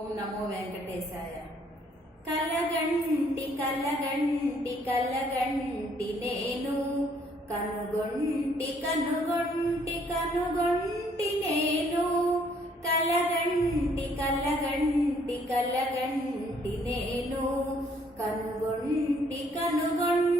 ఓం నమో వెంకటేశాయ. కలగంటి కలగంటి కలగంటి నేను. కనుగొంటి కనుగొంటి కనుగొంటి నేను. కలగంటి కలగంటి కలగంటి నేను. కనుగొంటి కనుగొంటి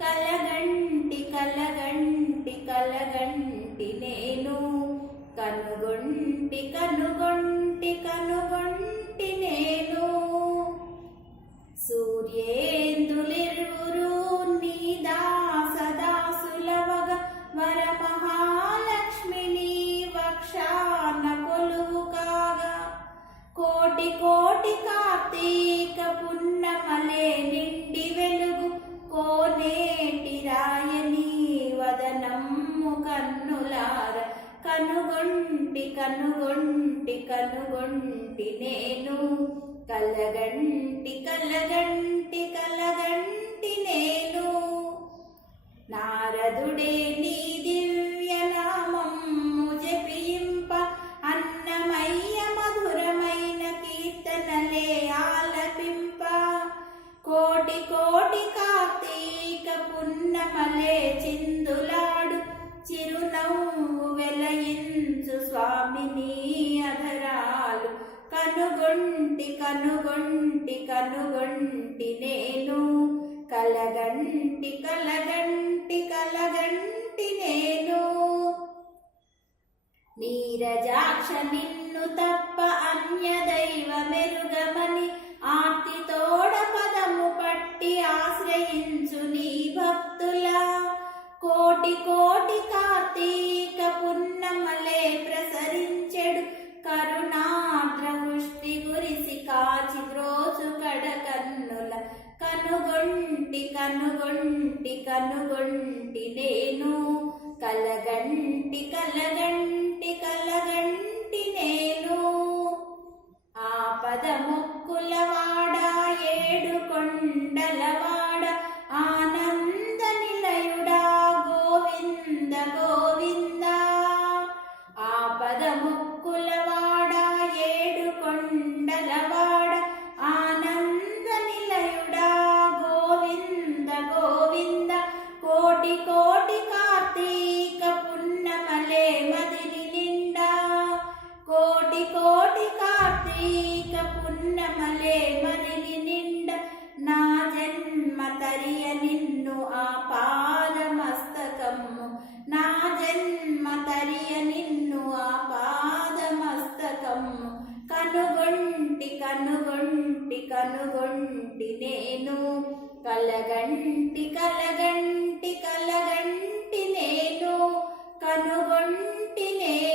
కలగంటి కలగంటి కలగంటి నేను. కనుగొంటి కనుగొంటి కనుగొంటి నేను. సూర్యేందులిరువురు నీ దాసదాసులవగ వరమహాలక్ష్మిని వక్షాన కొలువు కాగా కోటి కోటి కార్తీక పున్నమల కనుగొంటి కనుగొంటి కనుగొంటి నేను. కలగంటి కలగంటి కలగంటి నేను. నారదుడే నీ కనుగొంటి కనుగొంటి కనుగొంటి నేను. కలగంటి కలగంటి కలగంటి నేను. నీరజాక్ష నిన్ను తప్ప అన్య దైవ మెరుగమని ఆర్తి తోడ పదము పట్టి ఆశ్రయించు నీ భక్తుల. కోటి కోటి కార్తీక పున్నమలే ప్రస కనుగొంటి కనుగొంటి కనుగొంటి నేను కలగంటి కలగంటి కలగంటి నేను. ఆపద మొక్కుల వాడ ఏడు కొండలవాడ ఆనంద నిలయుడా గోవింద గోవింద కోటి కోటి కార్తీక పున్నమలే మదిని నిండా. కోటి కోటి కార్తీక పున్నమలే మదిని నిండా. నా జన్మ తరియ నిన్ను ఆ పాదమస్తకము. నా జన్మ తరియ నిన్ను ఆ పాదమస్తకము. కనుగొంటి కనుగొంటి కనుగొంటి నేను. కలగంటి కలగంటి కలగంటి నేను కనుగొంటి నేను